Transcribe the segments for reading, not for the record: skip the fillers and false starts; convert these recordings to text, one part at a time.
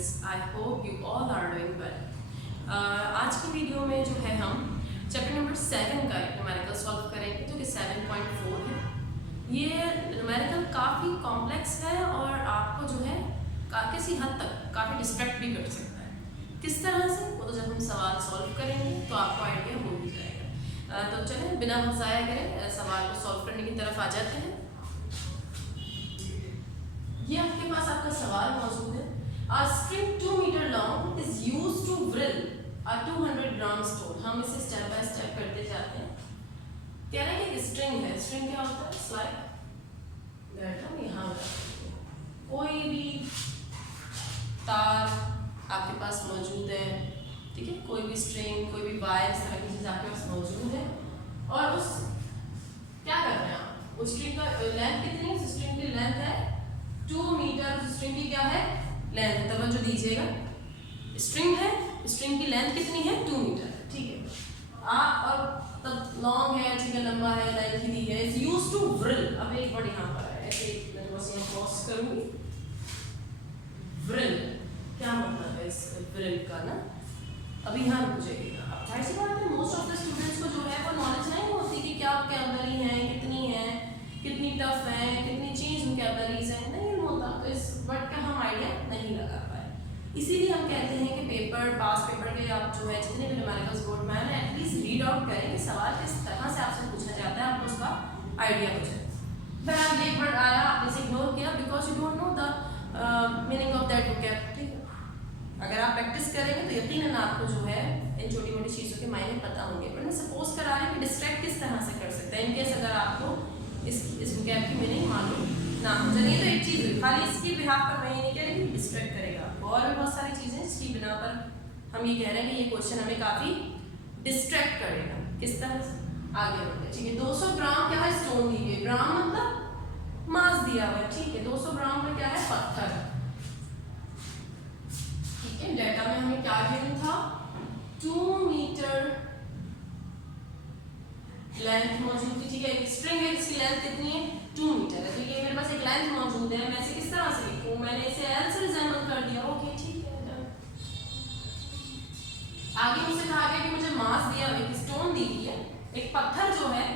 students, I hope you all are doing well. आज की video में जो है हम चैप्टर नंबर 7 का न्यूमेरिकल सॉल्व करेंगे जो कि 7.4 है। ये न्यूमेरिकल काफ़ी कॉम्प्लेक्स है और आपको जो है किसी हद तक काफ़ी डिस्ट्रैक्ट भी कर सकता है। किस तरह से, वो तो जब हम सवाल सॉल्व करेंगे तो आपको आइडिया हो भी जाएगा। तो चलें बिना फंसाया करें सवाल को सॉल्व करने की तरफ आ जाते हैं। ये आपके पास आपका सवाल मौजूद है। A string 2 meter long is used to drill a 200 gram stone। हम इसे स्टेप बाय स्टेप करते जाते हैं। कह रहे हैं कि स्ट्रिंग है। स्ट्रिंग क्या होता है? स्लाइड डायग्राम यहाँ कोई भी तार आपके पास मौजूद है, ठीक है, कोई भी स्ट्रिंग, कोई भी वायर, इस तरह की चीज आपके पास मौजूद है और उस क्या कर रहे हैं आप? उस स्ट्रिंग का लेंथ कितनी है? उस स्ट्रिंग की लेंथ है 2 मीटर। स्ट्रिंग की क्या है? लेंथ। तवज्जो दीजिएगा, स्ट्रिंग है, स्ट्रिंग की लेंथ कितनी है? 2 मीटर, ठीक है। और तब लॉन्ग है, ठीक है, लंबा है, लेंथ दी है। It's used to drill. अब एक वर्ड यहाँ पर है, ऐसे मैं बस यहाँ क्रॉस करूंगी। ड्रिल क्या मतलब है इस ड्रिल का ना? अभी यहाँ रुक जाइएगा। अब जाहिर सी बात है मोस्ट ऑफ द स्टूडेंट्स को जो है वो नॉलेज नहीं होती कि क्या वोकैबुलरी है, कितनी टफ है, कितनी चेंज वोकैबुलरीज है, नहीं होता। तो इस वर्ड का हम आइडिया नहीं लगा पाए। इसीलिए हम कहते हैं कि पेपर, पास पेपर के आप जो है जितने भी न्यूमेरिकल्स बोर्ड में है एटलीस्ट रीड आउट करें कि सवाल किस तरह से आपसे पूछा जाता है, आपको उसका आइडिया हो जाए। फिर आप ये वर्ड आया, आपने इसे इग्नोर किया because you don't know the meaning of that vocab. ठीक है, अगर आप प्रैक्टिस करेंगे तो यकीनन आपको जो है इन छोटी मोटी चीज़ों के मायने पता होंगे। पर मैं सपोज करा रही हूँ कि डिस्ट्रैक्ट किस तरह से कर सकते हैं इनकेस अगर आपको इस वोकैब की मीनिंग मालूम ना हो। चलिए तो एक चीज़ हुई, खाली इसकी बिहाफ पर मैं ये नहीं कह रही कि डिस्ट्रैक्ट करेगा, और भी बहुत सारी चीज़ें जिसकी बिना पर हम ये कह रहे हैं कि ये क्वेश्चन हमें काफ़ी डिस्ट्रैक्ट करेगा। किस तरह से? आगे बढ़ते हैं। ठीक है, 200 ग्राम क्या है? स्टोन दी गई। ग्राम मतलब मास दिया हुआ है, ठीक है। 200 ग्राम में क्या है? पत्थर। ठीक है, डेटा में हमें क्या गिवन था? 2 मीटर लेंथ मौजूद थी, ठीक है। स्ट्रिंग है जिसकी लेंथ कितनी है? 2 मीटर है। तो ये मेरे पास एक लेंथ मौजूद है, मैं इसे किस तरह से लिखूं? मैंने इसे एल से रिजेंबल कर दिया। ओके, ठीक है, डन। आगे मुझसे कहा गया कि मुझे मास दिया हुआ, एक स्टोन दी गई है, एक पत्थर जो है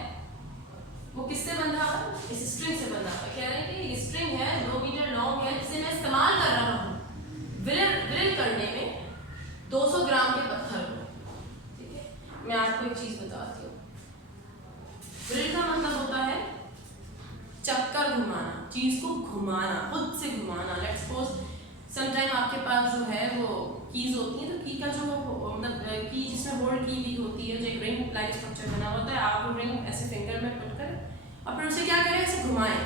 वो किससे बंधा हुआ है? इस स्ट्रिंग से बंधा हुआ है। कह रहे हैं कि स्ट्रिंग है 2 मीटर लॉन्ग है जिसे मैं इस्तेमाल कर रहा हूँ ड्रिल करने में 200 ग्राम के पत्थर को। ठीक है, मैं आपको एक चीज बताती हूँ। ड्रिल का मतलब होता है चक्कर घुमाना, चीज को घुमाना, खुद से घुमाना। लेट्स सपोज समटाइम आपके पास जो है वो कीज होती है, तो की का जो मतलब की जिसमें होल्ड की भी होती है, जो एक रिंग लाइक स्ट्रक्चर बना होता है, आप वो रिंग ऐसे फिंगर में पुट कर और फिर उसे क्या करें? ऐसे घुमाएं।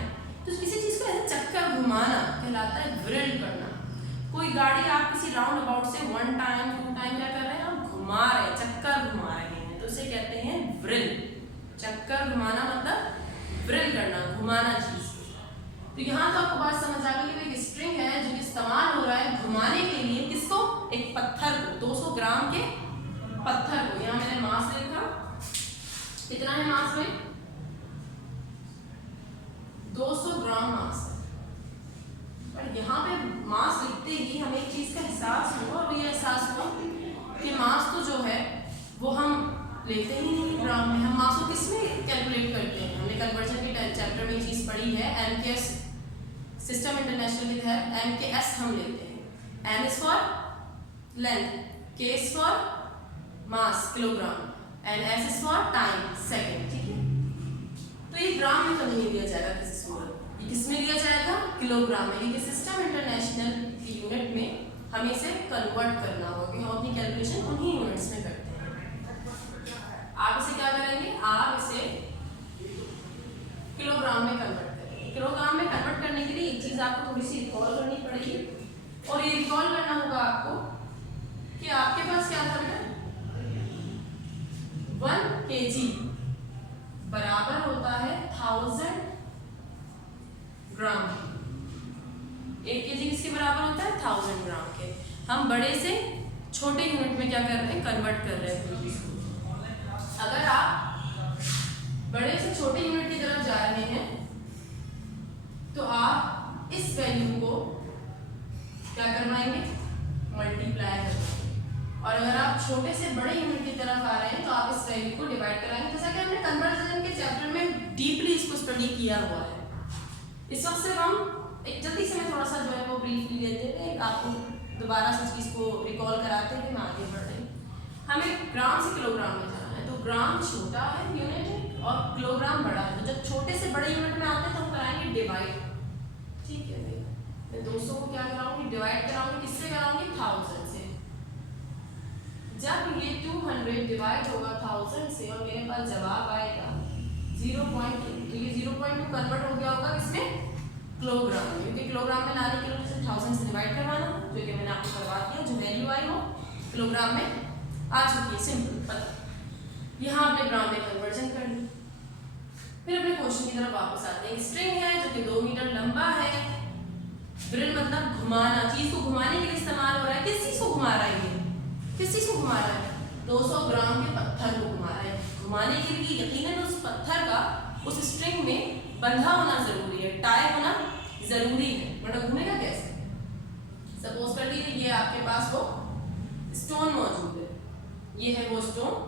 तो किसी चीज को ऐसे चक्कर घुमाना कहलाता है ड्रिल करना। कोई गाड़ी आप किसी राउंड अबाउट से 1 टाइम 2 टाइम क्या कर रहे हैं? आप घुमा रहे हैं, चक्कर घुमा रहे हैं, तो उसे कहते हैं ड्रिल। चक्कर घुमाना मतलब ड्रिल करना, घुमाना चीज। तो यहाँ तो आपको बात समझ आ गई कि एक स्ट्रिंग है जो इस्तेमाल हो रहा है घुमाने के लिए, किसको? एक पत्थर को, 200 ग्राम के पत्थर को। यहाँ मैंने मास लिखा, कितना है मास में? 200 ग्राम मास है। पर यहाँ पे मास लिखते ही हमें एक चीज का एहसास हुआ, और ये एहसास हुआ कि मास तो जो है वो हम लेते ही नहीं ग्राम में। हम मास को किस में कैलकुलेट करते हैं? हमने कन्वर्जन के चैप्टर में चीज पढ़ी है, एमकेएस सिस्टम इंटरनेशनल के तहत एमकेएस हम लेते हैं। एम इज फॉर लेंथ, के is for mass kilogram, and S is for time second. ठीक है, तो ये ग्राम में कभी नहीं दिया जाएगा किसी सूरत, ये किस में दिया जाएगा? किलोग्राम में। ये सिस्टम इंटरनेशनल की यूनिट में हमें इसे कन्वर्ट करना होगा, कि हम अपनी कैलकुलेशन उन्हीं यूनिट्स में करते हैं। आप इसे क्या करेंगे? आप इसे किलोग्राम में कन्वर्ट करेंगे। किलोग्राम में कन्वर्ट करने के लिए एक चीज आपको थोड़ी सी रिकॉल करनी पड़ेगी, और ये रिकॉल करना होगा आपको कि आपके पास क्या था बेटा? 1 kg बराबर होता है 1000 ग्राम। 1 kg किसके बराबर होता है? 1000 ग्राम के। हम बड़े से छोटे यूनिट में क्या कर रहे हैं? कन्वर्ट कर रहे हैं। अगर आप बड़े से छोटे यूनिट की तरफ जा रहे हैं तो आप इस वैल्यू को क्या करवाएंगे? मल्टीप्लाई करना है। और अगर आप छोटे से बड़े यूनिट की तरफ आ रहे हैं तो आप इस वैल्यू को डिवाइड कराएंगे, जैसा कि हमने कन्वर्जन के चैप्टर में डीपली इसको स्टडी किया हुआ है। इस वक्त से हम एक जल्दी से मैं थोड़ा सा जो है वो ब्रीफली लेते हुए आपको दोबारा से चीज़ को रिकॉल कराते हुए मैं आगे बढ़ रही हूँ। हमें ग्राम से किलोग्राम में जाना है, तो ग्राम छोटा है यूनिट है और किलोग्राम बड़ा है। तो जब छोटे से बड़े यूनिट में आते हैं तो हम कराएंगे डिवाइड। ठीक है भैया, मैं 200 को क्या कराऊंगी, डिवाइड कराऊंगी, किससे कराऊंगी, 1000 से। जब ये 200 डिवाइड होगा 1000 से और मेरे पास जवाब आएगा 0.2, तो ये 0.2 कन्वर्ट हो गया होगा इसमें किलोग्राम में, क्योंकि किलोग्राम में लाने के लिए मुझे 1000 से डिवाइड करवाना, जो कि मैंने आपको करवा दिया। जो वैल्यू आई वो किलोग्राम में आ चुकी है, सिंपल पता। यहाँ आपने ग्राम में कन्वर्जन कर ली। फिर अपने क्वेश्चन की तरफ वापस आते हैं। स्ट्रिंग है जो कि 2 मीटर लंबा है। ड्रिल मतलब घुमाना, चीज को घुमाने के लिए इस्तेमाल हो रहा है। किस चीज को घुमा रहा है ये, किस चीज को घुमा रहा है, 200 ग्राम के पत्थर को घुमा रहा है। घुमाने के लिए यकीनन उस पत्थर का उस स्ट्रिंग में बंधा होना जरूरी है, टाई होना जरूरी है, वरना घूमेगा कैसे। सपोज कर लीजिए ये आपके पास वो स्टोन मौजूद है, ये है वो स्टोन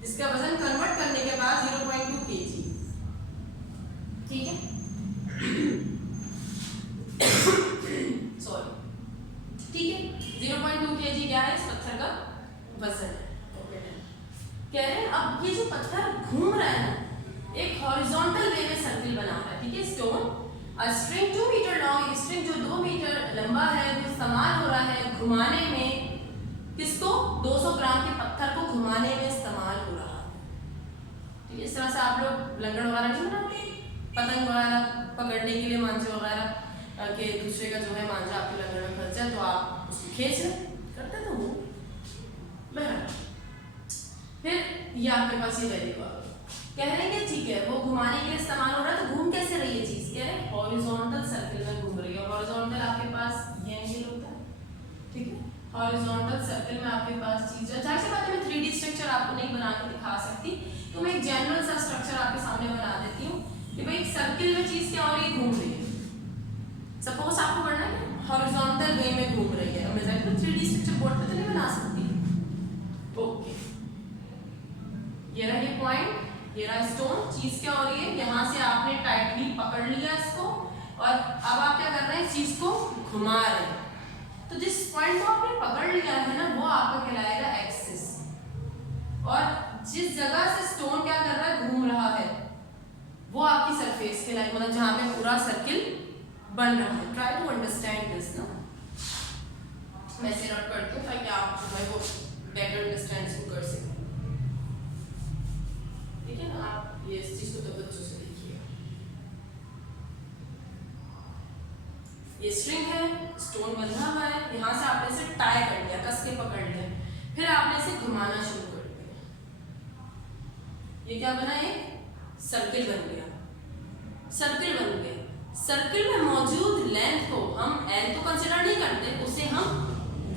जिसका वजन कन्वर्ट करने के बाद 0.2 kg, ठीक है सॉरी, ठीक है 0.2 kg क्या है इस पत्थर का वजन है। कह रहे हैं अब ये जो पत्थर घूम रहा है ना, एक हॉरिजॉन्टल वे में सर्किल बना रहा है, ठीक है। Stone string 2 metre long, string जो 2 मीटर लंबा है, वो इस्तेमाल हो रहा है घुमाने में, किसको, 200 ग्राम के पत्थर को घुमाने में इस्तेमाल हो रहा है। ठीक है, इस तरह से आप लोग लंगड़ वगैरह नहीं बनाते, पतंग वगैरह पकड़ने के लिए मांझे वगैरह के दूसरे का जो है मांझा आपके लंगड़ में फंस जाए तो आप उसको खींच लें, करते तो वो बहरहाल। फिर ये आपके पास ये वैल्यू आ गई। कह रहे हैं कि ठीक है वो घुमाने के लिए इस्तेमाल हो रहा है, तो घूम कैसे रही है चीज, कह रहे हैं हॉरिजॉन्टल सर्किल में घूम रही है। हॉरिजॉन्टल आपके पास ये एंगल होता है, ठीक है। हॉरिजॉन्टल सर्किल में आपके पास चीज है, जाहिर सी बात है मैं 3D स्ट्रक्चर आपको नहीं बना के दिखा सकती, तो मैं एक जनरल सा स्ट्रक्चर आपके सामने बना देती हूँ कि भाई एक सर्किल में चीज क्या हो रही है, घूम रही है। सपोज आपको पढ़ना है हॉरिजॉन्टल वे में घूम रही है, मैं जाहिर 3D स्ट्रक्चर बोर्ड पे तो नहीं बना सकती। ओके, ये रहा ये पॉइंट, ये रहा स्टोन, चीज क्या हो रही है, यहाँ से आपने टाइटली पकड़ लिया इसको और अब आप क्या कर रहे हैं, इस चीज को घुमा रहे हैं। तो जिस पॉइंट को आपने पकड़ लिया है ना, वो आपका कहलाएगा एक्सिस, और जिस जगह से स्टोन क्या कर रहा है, घूम रहा है, वो आपकी सरफेस कहलाएगी, मतलब जहाँ पे पूरा सर्किल बन रहा है। ट्राई टू अंडरस्टैंड दिस ना, मैं इसे नोट करती हूँ ताकि आप जो है वो बेटर अंडरस्टैंड इसको कर सकें, ठीक है ना। आप ये इस चीज को तवज्जो से देखिएगा। ये स्ट्रिंग है, स्टोन बंधा हुआ है, यहाँ से आपने इसे टाई कर लिया, कस के पकड़ लिया, फिर आपने इसे घुमाना शुरू कर दिया, ये क्या बना, एक सर्किल बन गया, सर्किल बन गया। सर्किल में मौजूद लेंथ को हम एल तो कंसिडर नहीं करते, उसे हम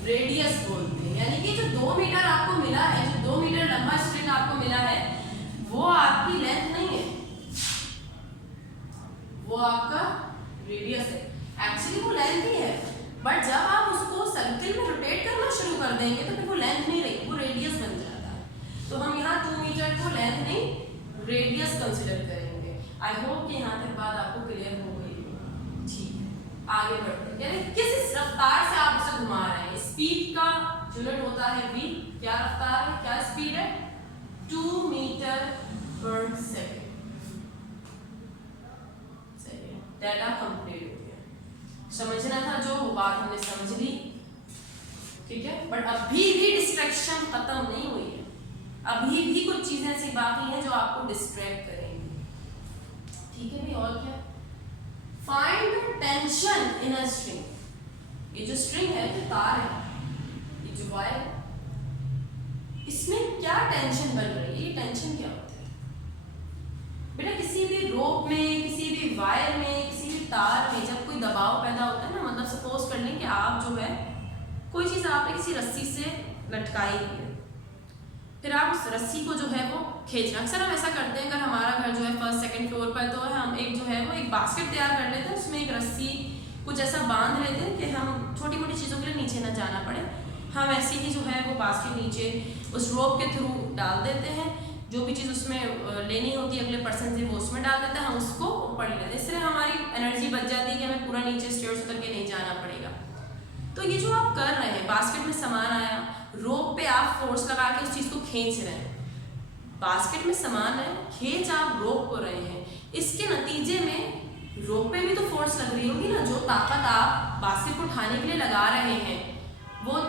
रेडियस बोलते हैं। यानी कि जो 2 मीटर आपको मिला है, जो 2 मीटर लंबा स्ट्रिंग आपको मिला है, वो आपकी लेंथ नहीं है, वो आपका रेडियस है। एक्चुअली वो लेंथ ही है, बट जब आप उसको सर्किल में रोटेट करना शुरू कर देंगे तो फिर वो लेंथ नहीं रही, वो रेडियस बन जाता है। तो हम यहाँ 2 मीटर को लेंथ नहीं रेडियस कंसिडर करेंगे। आई होप कि यहाँ तक बात आपको क्लियर हो गई। ठीक है, आगे बढ़ते हैं। किस रफ्तार से आप उसे घुमा रहे हैं, स्पीड का यूनिट होता है v, क्या रफ्तार है, क्या स्पीड है, 2 मीटर पर सेकेंड। डाटा कंप्लीट हो गया, समझना था जो बात हमने समझ ली, ठीक है। बट अभी भी डिस्ट्रैक्शन खत्म नहीं हुई है, अभी भी कुछ चीजें ऐसी बाकी हैं जो आपको डिस्ट्रैक्ट करेंगी, ठीक है भाई। और क्या, find the tension in a string. ये जो स्ट्रिंग है, जो तार है, ये जो वायर है, इसमें क्या टेंशन बन रही है, ये टेंशन क्या होता है बेटा। किसी भी रोप में, किसी भी वायर में, किसी भी तार में जब कोई दबाव पैदा होता है ना, मतलब सपोज कर लें कि आप जो है कोई चीज़ आपने किसी रस्सी से लटकाई है, फिर आप उस रस्सी को जो है वो खींचना। अक्सर हम ऐसा करते हैं, अगर हमारा घर जो है 1st 2nd फ्लोर पर, तो हम एक जो है वो एक बास्केट तैयार कर लेते हैं, उसमें एक रस्सी कुछ ऐसा बांध लेते हैं कि हम छोटी मोटी चीज़ों के लिए नीचे ना जाना पड़े। हम ऐसे ही जो है वो बास्केट नीचे उस रोप के थ्रू डाल देते हैं, जो भी चीज़ उसमें लेनी होती है अगले पर्सन से वो उसमें डाल देते हैं, हम उसको ऊपर ले लेते हैं। इससे हमारी एनर्जी बच जाती है कि हमें पूरा नीचे स्टेयर्स उतर के नहीं जाना पड़ेगा। तो ये जो आप कर रहे हैं, बास्केट में सामान आया, रोप पे आप फोर्स लगा के उस चीज़ को खींच रहे हैं, बास्केट में सामान है, खींच आप रोप को रहे हैं, इसके नतीजे में रोप पे भी तो फोर्स लग रही होगी ना। जो ताकत आप बास्केट को उठाने के लिए लगा रहे हैं वो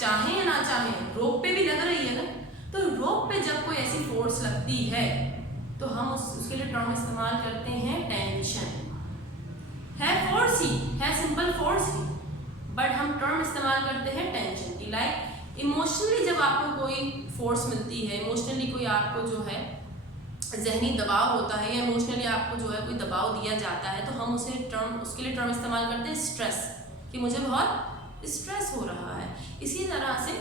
चाहे या ना चाहे रोप पे भी लग रही है ना। तो रोप पे जब कोई ऐसी फोर्स लगती है तो हम उसके लिए टर्म इस्तेमाल करते हैं टेंशन। है फोर्स ही है, सिंपल फोर्स ही, बट हम टर्म इस्तेमाल करते हैं टेंशन की। लाइक इमोशनली जब आपको कोई फोर्स मिलती है, इमोशनली कोई आपको जो है जहनी दबाव होता है या इमोशनली आपको जो है कोई दबाव दिया जाता है, तो हम उसके लिए टर्म इस्तेमाल करते हैं स्ट्रेस, कि मुझे बहुत स्ट्रेस हो रहा है। इसी तरह से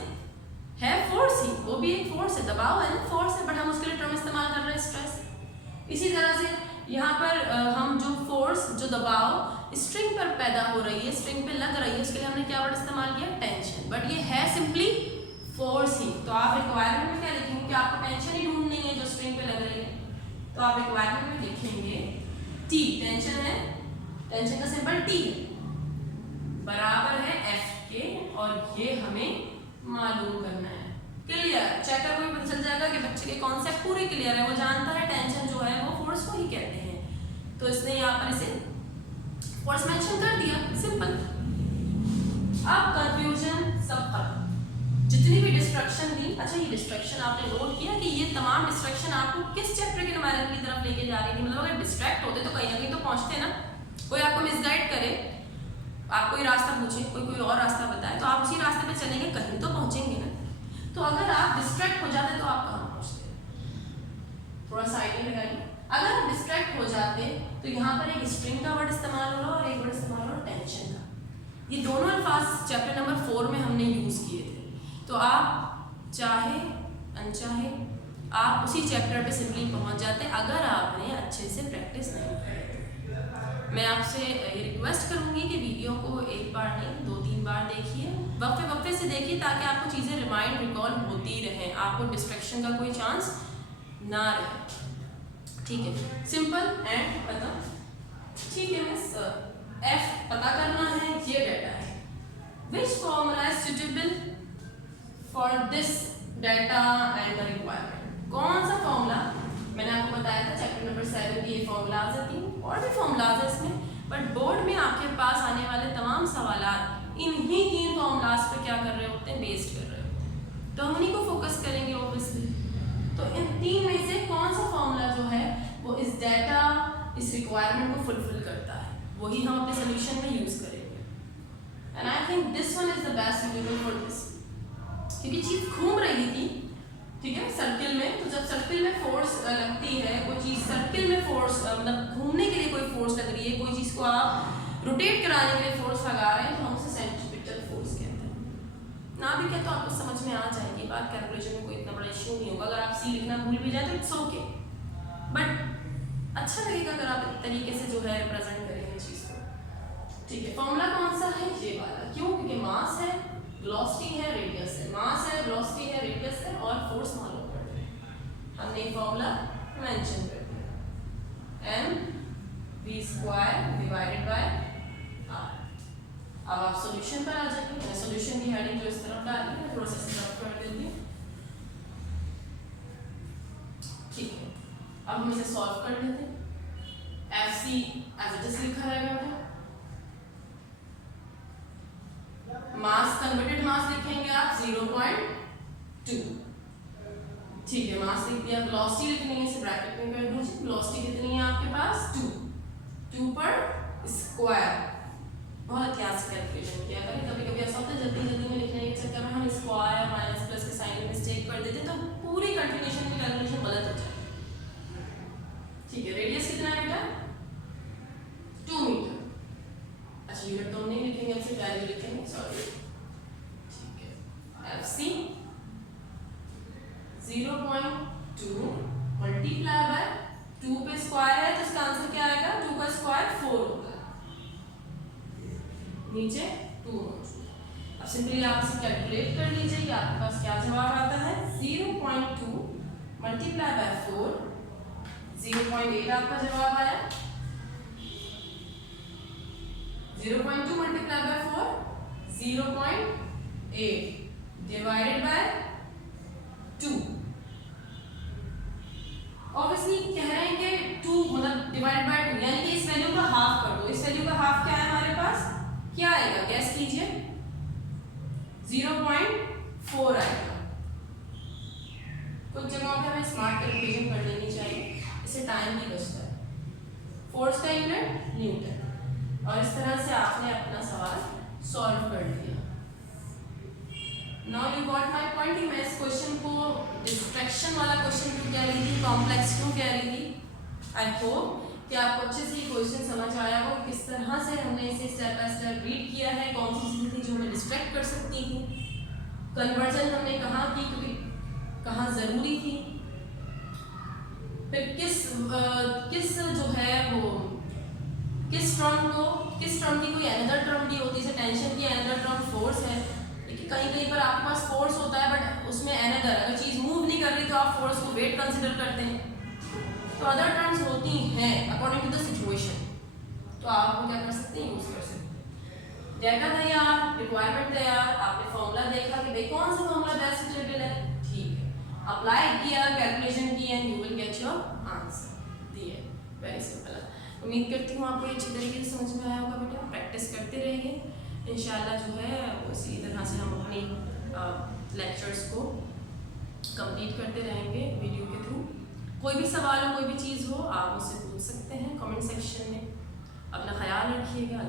है फोर्स ही, वो भी एक फोर्स है, दबाव है ना, फोर्स है, बट हम उसके लिए टर्म इस्तेमाल कर रहे हैं स्ट्रेस। इसी तरह से यहाँ पर हम जो फोर्स, जो दबाव स्ट्रिंग पर पैदा हो रही है, स्ट्रिंग पे लग रही है, उसके लिए हमने क्या वर्ड इस्तेमाल किया, टेंशन। बट ये है सिंपली फोर्स ही। तो आप रिक्वायरमेंट में क्या लिखेंगे कि आपको टेंशन ही ढूंढनी है जो स्ट्रिंग पे लग रही है, तो आप रिक्वायरमेंट में लिखेंगे टी, टेंशन है, टेंशन का सिंबल टी है, बराबर है एफ के, और ये हमें मालूम करना है। क्लियर? चेक कर कोई पता चल जाएगा कि बच्चे के कॉन्सेप्ट पूरे क्लियर है, वो जानता है टेंशन जो है वो फोर्स को ही कहते हैं। तो इसने यहाँ पर इसे फोर्स मेंशन कर दिया, सिंपल। अब कंफ्यूजन सब खत्म, जितनी भी डिस्ट्रक्शन थी। अच्छा, ये डिस्ट्रक्शन आपने नोट किया कि ये तमाम डिस्ट्रक्शन आपको किस चैप्टर के एनवायरनमेंट की तरफ लेके जा रही थी? मतलब अगर डिस्ट्रैक्ट होते तो कहीं ना कहीं तो पहुंचते ना। कोई आपको मिसगाइड करे, आप कोई रास्ता पूछे, कोई और रास्ता बताए, तो आप उसी रास्ते पे चलेंगे, कहीं तो पहुंचेंगे ना। तो अगर आप डिस्ट्रैक्ट हो जाते तो आप कहाँ पहुंचते? थोड़ा सा आइडिया लगाइए। अगर आप डिस्ट्रैक्ट हो जाते तो यहाँ पर एक स्ट्रिंग का वर्ड इस्तेमाल हो रहा और एक वर्ड इस्तेमाल हो रहा टेंशन का। ये दोनों अल्फाज चैप्टर नंबर 4 में हमने यूज किए थे। तो आप चाहे अनचाहे आप उसी चैप्टर पे सिंपली पहुंच जाते अगर आपने अच्छे से प्रैक्टिस नहीं की। मैं आपसे ये रिक्वेस्ट करूंगी कि वीडियो को एक बार नहीं 2-3 बार देखिए, वक्फे से देखिए, ताकि आपको चीज़ें रिमाइंड रिकॉल होती रहें, आपको डिस्ट्रैक्शन का कोई चांस ना रहे। ठीक है, सिंपल एंड खत्म। ठीक है मिस, एफ पता करना है, ये डाटा है। Which formula is suitable for this data and the requirement? कौन सा फॉर्मूला? मैंने आपको बताया था चैप्टर नंबर 7 की ये फॉर्मूलाज है, 3 और भी फॉर्मूलाज है इसमें, बट बोर्ड में आपके पास आने वाले तमाम सवाल इन्हीं 3 फॉर्मूलाज पे क्या कर रहे होते हैं, बेस्ड कर रहे होते हैं। तो हम उन्हीं को फोकस करेंगे ऑब्वियसली। तो इन 3 में से कौन सा फॉर्मूला जो है वो इस डाटा, इस रिक्वायरमेंट को फुलफिल करता है, वही हम अपने सोल्यूशन में यूज करेंगे। And I think this one is the best suitable for this, क्योंकि चीज घूम रही थी, ठीक है, सर्किल में। तो जब सर्किल में फोर्स लगती है, कोई चीज सर्किल में फोर्स, मतलब घूमने के लिए कोई फोर्स लग रही है, कोई चीज को आप रोटेट कराने के लिए फोर्स लगा रहे हैं, तो हम उसे सेंट्रीपिटल फोर्स कहते हैं। ना भी क्या तो आपको समझ में आ जाएगी बात, कैलकुलेशन में कोई इतना बड़ा इश्यू नहीं होगा। अगर आप सी लिखना भूल भी जाए तो इट्स ओके, बट अच्छा लगेगा अगर आप इस तरीके से जो है रिप्रेजेंट करेंगे चीज को। ठीक है, फॉर्मूला कौन सा है? ये वाला। क्यों? क्योंकि मास है, वेलोसिटी है, रेडियस है। मास है, वेलोसिटी है, रेडियस है और फोर्स मालूम कर रहे हैं। हमने ये फॉर्मूला मेंशन कर दिया, mv² डिवाइडेड बाय r। अब आप सॉल्यूशन पर आ जाइए। मैंने सॉल्यूशन की हेडिंग जो इस तरफ डाली है, थोड़ा सा रफ कर देती हूँ। ठीक है, अब हम इसे सॉल्व कर लेते हैं। FC एज इट इज लिखा रहेगा, मास कन्वर्टेड मास लिखेंगे आप 0.2। ठीक है, मास लिख दिया। वेलोसिटी लिखनी है, इसे ब्रैकेट में कर दीजिए। वेलोसिटी कितनी है आपके पास? 2 पर स्क्वायर। बहुत ध्यान से कैलकुलेशन किया करें, कभी कभी ऐसा होता है जल्दी में लिखने के चक्कर में हम स्क्वायर माइनस प्लस के साइन में मिस्टेक कर देते हैं, तो पूरी कंटिन्यूएशन की कैलकुलेशन गलत हो जाती है। ठीक है, रेडियस कितना है बेटा? 2 मीटर। अच्छा, यूनिट तो हम नहीं लिखेंगे, हम सिर्फ वैल्यू लिखेंगे, सॉरी। ठीक है, FC 0.2 मल्टीप्लाई बाय 2 पे स्क्वायर है, तो इसका आंसर क्या आएगा? 2 का स्क्वायर 4 होता है। नीचे 2 नोट्स। अब सिंपली आप इसे कैलकुलेट कर लीजिए कि आपके पास क्या जवाब आता है। 0.2 मल्टीप्लाई बाय 4, 0.8 आपका जवाब आया। 0.2 multiply by 4, 0.8 divided by 2। Obviously कह रहे हैं कि 2 मतलब डिवाइड बाय 2 यानी कि इस वैल्यू का हाफ कर दो। इस वैल्यू का हाफ क्या है हमारे पास, क्या आएगा गैस कीजिए। 0.4 आएगा। कुछ जगहों पे हमें स्मार्ट कैलकुलेशन कर लेनी चाहिए, इससे टाइम भी बचता है। फोर्स का यूनिट न्यूटन। और इस तरह से आपने अपना सवाल सॉल्व कर लिया। Now you got my point. मैं इस क्वेश्चन को डिस्ट्रैक्शन वाला क्वेश्चन क्यों कह रही थी, कॉम्प्लेक्स क्यों कह रही थी। आई होप कि आपको अच्छे से ये क्वेश्चन समझ आया हो, किस तरह से हमने इसे स्टेप बाय स्टेप रीड किया है, कौन सी चीज़ें थी जो हमें डिस्ट्रैक्ट कर सकती थी, कन्वर्जन हमने कहाँ की क्योंकि कहाँ ज़रूरी थी, फिर किस जो है वो किस टर्म की कोई अनदर टर्म भी होती है, जैसे टेंशन की अनदर टर्म फोर्स है। लेकिन कहीं पर आपके पास फोर्स होता है बट उसमें अनदर, अगर चीज़ मूव नहीं कर रही तो आप फोर्स को वेट कंसिडर करते हैं। तो अदर टर्म्स होती हैं अकॉर्डिंग टू द सिचुएशन, तो आप वो क्या कर सकते हैं, यूज़ कर सकते हैं। डेटा तैयार, रिक्वायरमेंट तैयार, आपने फॉर्मूला देखा कि भाई कौन सा फॉर्मूला बेस्ट सुटेबल है, ठीक है, अप्लाई किया, कैलकुलेशन की and you will get your answer. दिए, वेरी सिंपल। उम्मीद करती हूँ आपको अच्छी तरीके से समझ में आया होगा बेटा। प्रैक्टिस करते रहिए, इंशाल्लाह जो है उसी तरह से हम अपनी लेक्चर्स को कंप्लीट करते रहेंगे वीडियो के थ्रू। कोई भी सवाल हो, कोई भी चीज़ हो, आप मुझसे पूछ सकते हैं कमेंट सेक्शन में। अपना ख्याल रखिएगा।